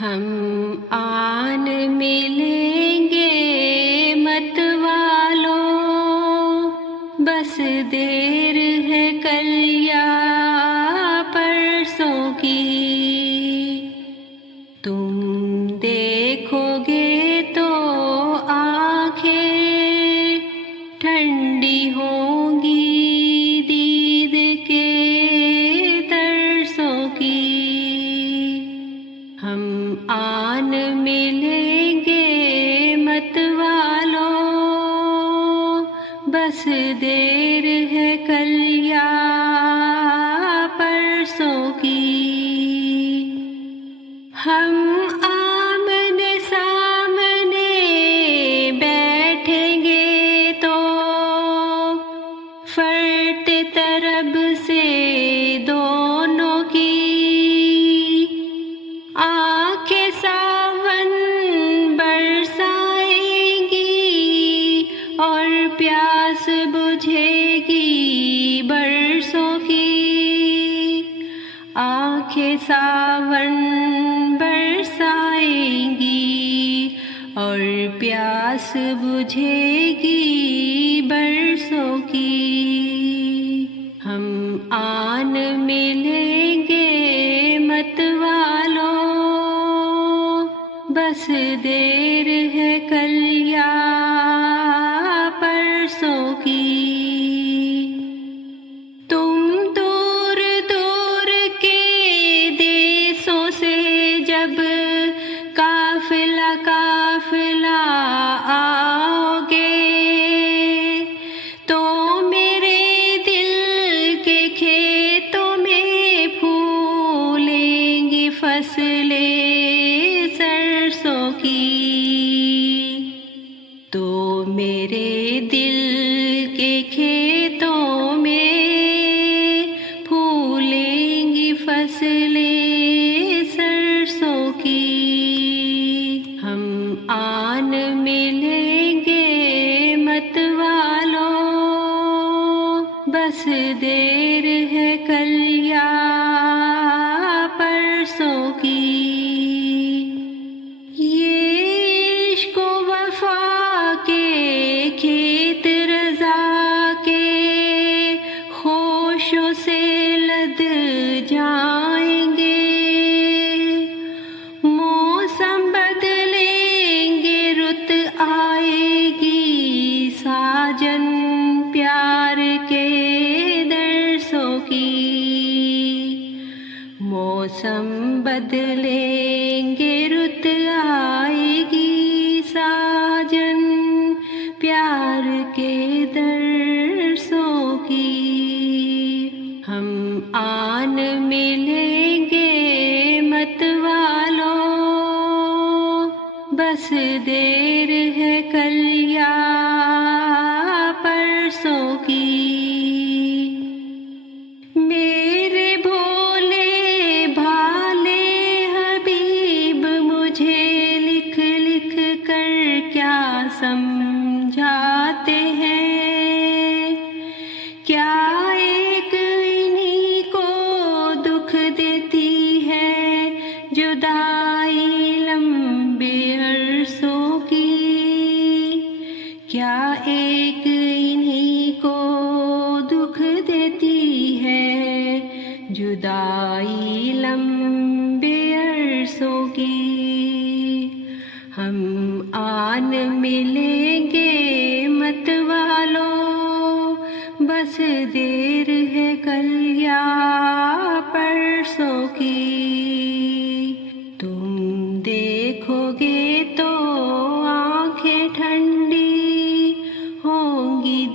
ہم آن ملیں گے مت والو، بس دیر ہے کل یا پرسوں کی۔ تم دیکھو گے تو آنکھیں ٹھنڈی ہوں گی دید کے ترسوں کی۔ ہم آن ملیں گے مت والو، بس دیر ہے کل یا پرسوں کی۔ ہم آمنے سامنے بیٹھیں گے تو فرت طرب سے دونوں کی آنکھیں ساون برسائیں گی اور پیاس بجھے گی برسوں کی۔ آنکھیں ساون برسائیں گی اور پیاس بجھے گی برسوں کی۔ ہم آن ملیں گے مت والو، بس دیر ہے کل یا پرسوں کی۔ تم دور دور کے دیسوں سے جب قافلہ قافلہ آؤ گے تو میرے دل کے کھیتوں میں پھولیں گی فصلیں سرسوں کی۔ تو میرے دل کے کھیتوں میں پھولیں گی فصلیں سرسوں کی۔ ہم آن ملیں گے مت والو، بس دیر ہے کل یا پرسوں کی۔ یہ عشق و وفا کے کھیت رضا کے خوشوں سے لد جائیں گے۔ موسم بدلیں گے، رت آئے گی ساجن پیار کے درسوں کی۔ موسم بدلیں گے، رت آئے گی ساجن پیار کے درسوں کی۔ ہم آن ملیں گے مت والو، بس دیر ہے کل یا پرسوں کی۔ میرے بھولے بھالے حبیب مجھے لکھ لکھ کر کیا سمجھاتے ہیں؟ کیا ایک انہی کو دکھ دیتی ہے جدائی لمبے عرصوں کی؟ کیا ایک انہی کو دکھ دیتی ہے جدائی لمبے عرصوں کی؟ ہم آن ملیں گے مت والو، بس دیر ہے کل یا پرسوں کی۔ تم دیکھو گے تو آنکھیں ٹھنڈی ہوں گی